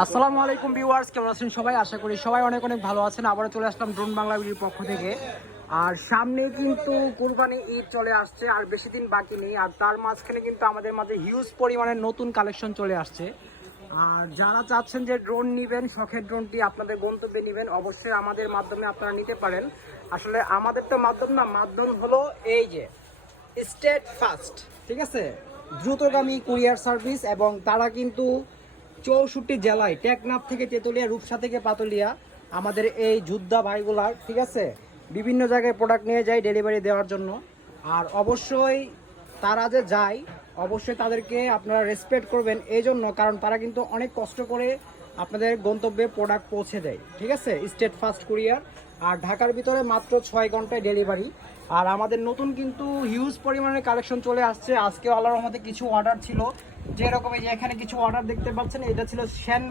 আসসালামু আলাইকুম ভিউয়ার্স, কেমন আছেন সবাই? আশা করি সবাই অনেক অনেক ভালো আছেন। আবারও চলে আসলাম ড্রোন বাংলা ভিডিওর পক্ষ থেকে। আর সামনে কিন্তু কুরবানি ঈদ চলে আসছে, আর বেশি দিন বাকি নেই। আর তার মাঝখানে কিন্তু আমাদের মাঝে হিউজ পরিমাণের নতুন কালেকশন চলে আসছে। আর যারা চাচ্ছেন যে ড্রোন নেবেন, শখের ড্রোনটি আপনাদের গন্তব্যে নেবেন, অবশ্যই আমাদের মাধ্যমে আপনারা নিতে পারেন। আসলে আমাদের তো মাধ্যম হলো এই যে স্টেট ফাস্ট, ঠিক আছে, দ্রুতগামী কুরিয়ার সার্ভিস। এবং তারা কিন্তু 64 জেলায়, টেকনাফ থেকে তেতুলিয়া, রূপসা থেকে পাতুলিয়া, আমাদের এই যোদ্ধা ভাইগুলার, ঠিক আছে, বিভিন্ন জায়গায় প্রোডাক্ট নিয়ে যায় ডেলিভারি দেওয়ার জন্য। আর অবশ্যই তারা যে যায়, অবশ্যই তাদেরকে আপনারা রেসপেক্ট করবেন এই জন্য, কারণ তারা কিন্তু অনেক কষ্ট করে আপনাদের গন্তব্যে প্রোডাক্ট পৌঁছে দেয়, ঠিক আছে, স্টেট ফাস্ট কুরিয়ার। আর ঢাকার ভিতরে মাত্র 6 ঘন্টায় ডেলিভারি। আর আমাদের নতুন কিন্তু হিউজ পরিমাণের কালেকশন চলে আসছে। আজকে আল্লাহর রহমতে কিছু অর্ডার ছিল, যেরকম এই যে এখানে কিছু অর্ডার দেখতে পাচ্ছেন, এটা ছিল শ্যান